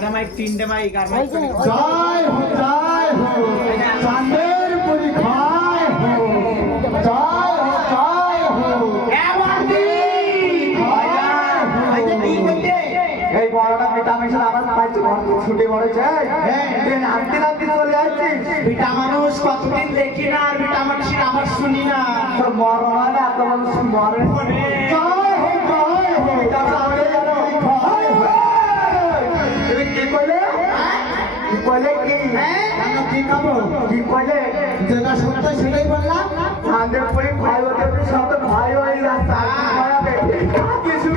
কয়টা মাইক তিনটে মাইক আর মাইক জয় হো জয় হো চাঁদের পুরি খায় হো। জয় হো জয় হো। এই বড়টা ভিটামিন আবার পাইছি ঘর ছুটি পড়েছে। নামতে নামতে চলে যাচ্ছিস বিটা মানুষ কতদিন দেখি না আর বিটা মানুষের আবার শুনি না। তোর মরণ হয় এত মানুষ মরে। জয় হো জয় কি কইলে যেটা সত্য সেটাই বললাম চাঁদের পুরি ভাই হতে সব তো ভাই হয়ে যাচ্ছে কিছু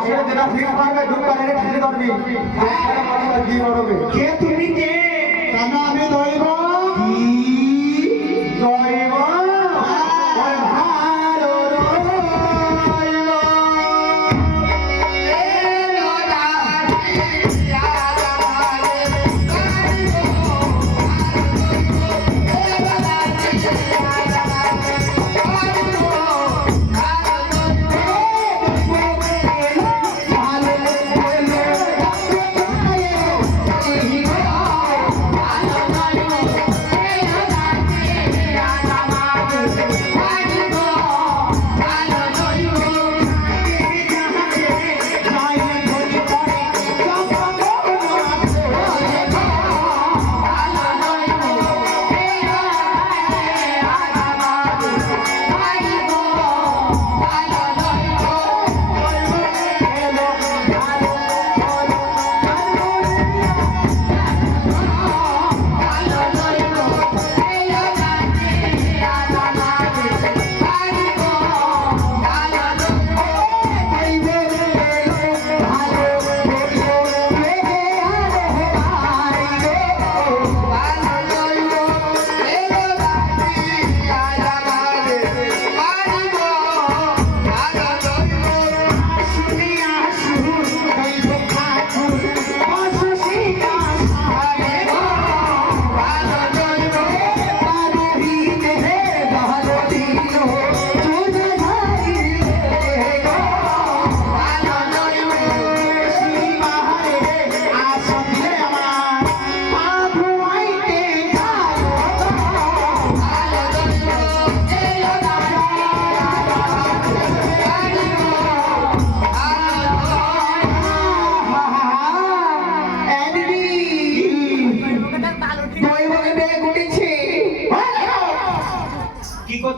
খায় না কে তুমি কে? আমি দৈব দৈব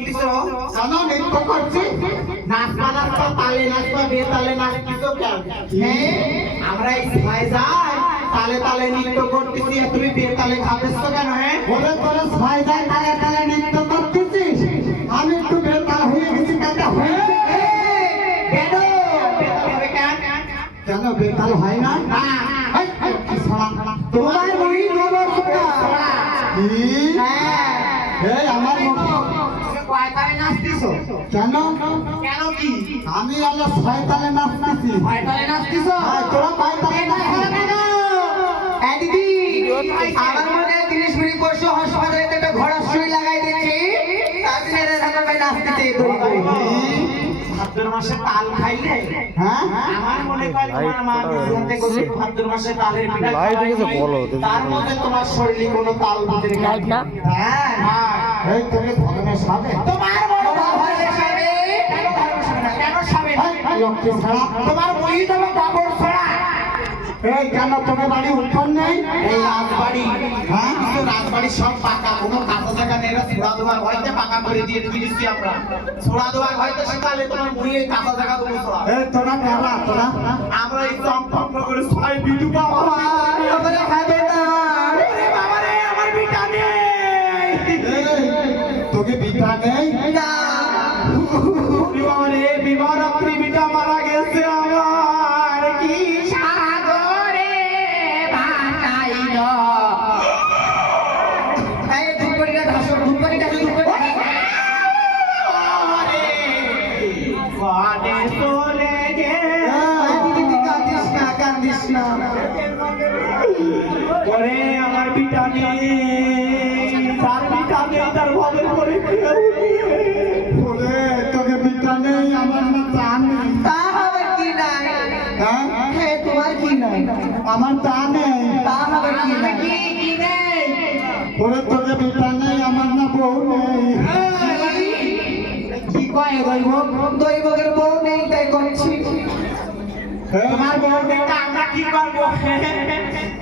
কি জানো নৃত্য করছি। নাচবা নাচবা তালে নাচবা বেতালে নাচতিস কেন? আমরা এই সবাই যাই তালে তালে নৃত্য করতেছি আর তুমি বেতালে খাবেছ তো কেন হ্যাঁ ওরে তোরে ভাই যায় তালে তালে নৃত্য করতেছিস আমি একটু হয়ে গেছি কাকা হয়ে কেন? বেতাল হয় না? তোমার কি? হ্যাঁ। আমার নাচতিস কেন? কেন কি? আমি আলো ছয়তালে নাচতেছি কয়তালে নাচতিস হ্যাঁ, তোরা পায়তালে নাচতিস এই দিদি আমার মনে হয় তিরিশ মিনিট বসে হাসপাতালে একটা ঘোড়া শুই লাগাই দিচ্ছি। তাদের এরকম নাচতেছে ভাদ্র মাসে তাল খাইলে? হ্যাঁ? আমার মনে হয় তোমার মা ভাদ্র মাসে তালের পিঠা তার মধ্যে তোমার শরীরে কোনো তাল ভিতরে হ্যাঁ হ্যাঁ। এই তোরে ভগবানের সাথে তোমার বড় বাবার সামনে কেন ধর্ম সামনে কেন সামনে লক্ষ্মী ছাড়া তোমার বই দেবো বাবর ছড়া। এই কেন তোকে বাড়ি উঠন নেই? এই রাজবাড়ি। হ্যাঁ কিন্তু রাজবাড়ি সব পাকা। কোনো কাঁচা জায়গা নেই এরা ছোড়া দেওয়ার ভয়তে পাকা করে দিয়ে ধুই দিচ্ছি আমরা। ছোড়া ভয়তে সকালে তোমার মুড়িয়ে কাঁচা জায়গা দেবো ছোড়া। এই তোরা মেলা তোরা। আমরা এই চম্পক করে সবাই বিটু বাবা তোকে বিটা নেই না। রে বিবাহ রাত্রি বিটা মারা গেছে আমার। কি সাগরে বাটাইল এই ধুপড়িটা ধাসো ধুপড়িটা ধুপড়িটা বানে চলে গে। না ওরে আমার বিটা নেই নেই। ওরে তোকে বিটা নেই আমার না তা নেই। তা হবে কি নাই? হ্যাঁ? হ্যাঁ তোমার কি নাই? আমার তা নেই। তা হবে কি নাই? ওরে তোকে বিটা নেই আমার না বউ নেই। কি কয় দৈব? দৈবকের বউ নেই তাই করছি তোমার বউ নেই আমরা কি করব? হ্যাঁ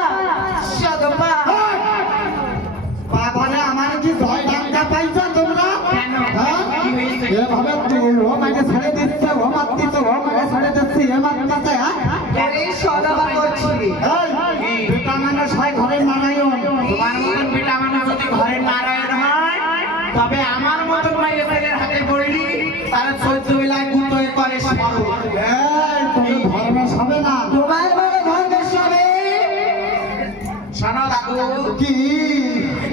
বেটা মানে ছয় ঘরের নারায়ণ। তোমার মতন বেটা মানুষ যদি ঘরের নারায়ণ হয় তবে আমার মতন মাইরে ছেলের হাতে পড়লি তারা চোদ্দ বেলায় গুতো করে হবে না। তোমার শোনো। দাদু। কি?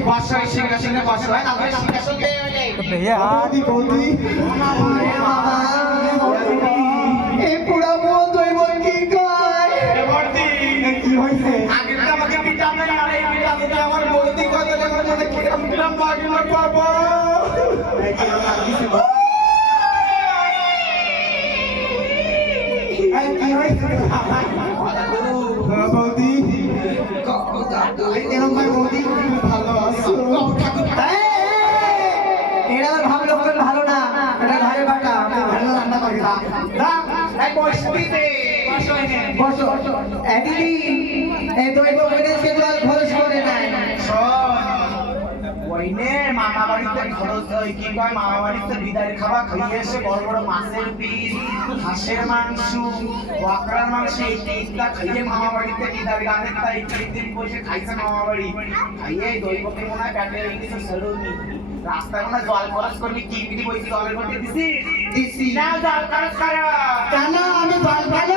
বর্ষ সিংহাসনে বর্ষ। হয় তারপরে সিংহাসন হলে বাবা। এই পুরো কি হয়েছে হ্যাঁ, বৌদি এই এরকম বৌদি ভালো আছো এটা আবার ভাবলো হবে ভালো না এটা ঘরে বাটা ভালো রান্না করি না এই বসতিতে বর্ষ বসো এ এই দৈব তো আর খরচ করে নাই ওইনে মামা বাড়িতে খরচ হয়, কি কয়? মামা বাড়িতে বিদায় খাওয়া খাইয়ে এসে বড় বড় মাছের পিস, হাঁসের মাংস, বকরার মাংস, এই তিনটা খাইয়ে মামা বাড়িতে বিদায়। গানের তাই তিন দিন বসে খাইছে মামা বাড়ি খাইয়ে দৈবকে মনে হয় হয়ে গেছে সেরুনি রাস্তায় মনে জল খরচ করবি, কি বিধি বইছি জলের মধ্যে দিছি। দিছি। না, জল খরচ করো। কেন আমি জল পাইলে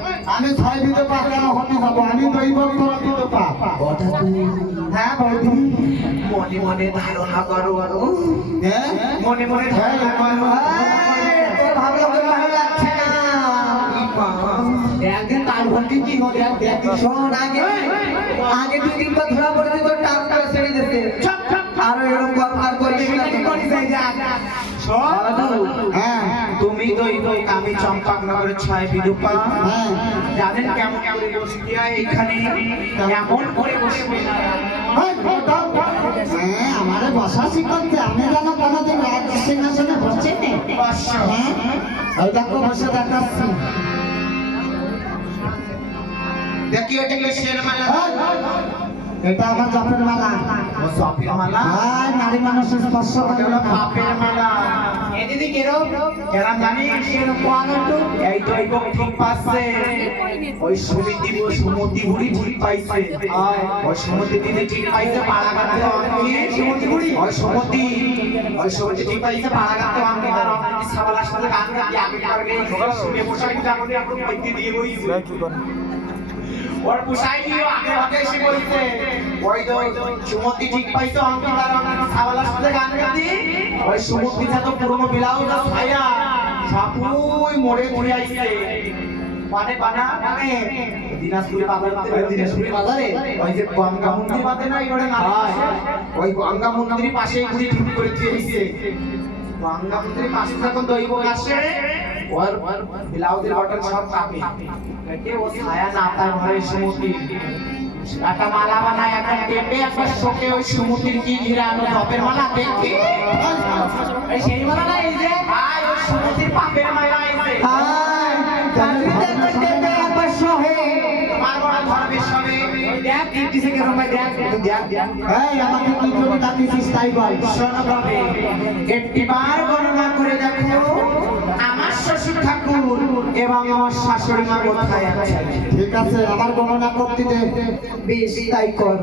আমি ছয় বিধে পা কেন হতে যাব আমি দৈব তোর বিধে পা হ্যাঁ বৌদি মনে মনে ধারণা করো হ্যাঁ মনে মনে ধারণা করো। তোর হবে ভালো লাগছে না। একদিন তার ভর্তি কি হলে একদিন শোন আগে আগে দুই দিন পর ধরা পড়েছে তোর টাপ ছেড়ে দিতে। আরও এরকম না। দাদু, হ্যাঁ তুমি দই আমি চম্পাক নগরের ছয় হ্যাঁ জানেন কেমন করে বসতে এখানে? এমন করে বসবে। হ্যাঁ? আমারে বসা শিখাচ্ছে আমি যেন কোনোদিন রাজ সিংহাসনে বসছি হ্যাঁ দেখো বসে দেখাচ্ছি। দেখি ওটা কি শের মালা এই, এটা আমার জপের মালা। ও সপের মালা? হ্যাঁ নারী মানুষের স্পর্শ করে হলো না। পাপের মালা। এ দিদি কেরা জানিস এই তো এই ঠিক পাচ্ছে। ওই সমিতি সুমতি বুড়ি ঠিক পাইছে। ওই সুমতি দিদি ঠিক পাইছে পাড়া কাটতে সুমতি বুড়ি? ওই সুমতি। ওই সুমতি ঠিক পাইছে পাড়া কাটতে আমি তার অনেক সাবালার সাথে গান গাই আমি এই ঘরে শুনে পোশাক জামনে এখন পৈতে দিয়ে বইছে। ওর নিয়ে আগে আগে এসে বলছে। ওই তো সুমতি ঠিক পাইছে তার অনেক সাবালার সাথে গান গাই ওই সুমতি তো পুরনো বিলাও না ছায়া সাপুই মোড়ে ঘুরে আইছে। মানে বানা মানে দিনাজপুরে বাজারে দিনাজপুরে বাজারে। ওই যে গঙ্গা মন্দির বাদে না এবারে না। ওই গঙ্গা মন্দির পাশে ঘুরে ঠিক করে দিয়েছে গঙ্গাপুত্রী পাশে যখন দৈব আসে ওর ব্লাউজের বটন সব কাপে। ও ছায়া নাতার ঘরে সমুদ্রের একটা মালা বানায় একটা টেপে একটা শোকে ওই সমুদ্রের কি ঘিরানো ধপের মালা? দেখি। এই সেই মালা না এই যে ওই পাপের মালা এই আমাকে কি জন্য তাই বল। শোনো বাবে একটিবার গণনা করে এবং আমার শাশুড়ি মা কোথায় আছে ঠিক আছে আমার গণনা করতে দে। বেশ তাই কর।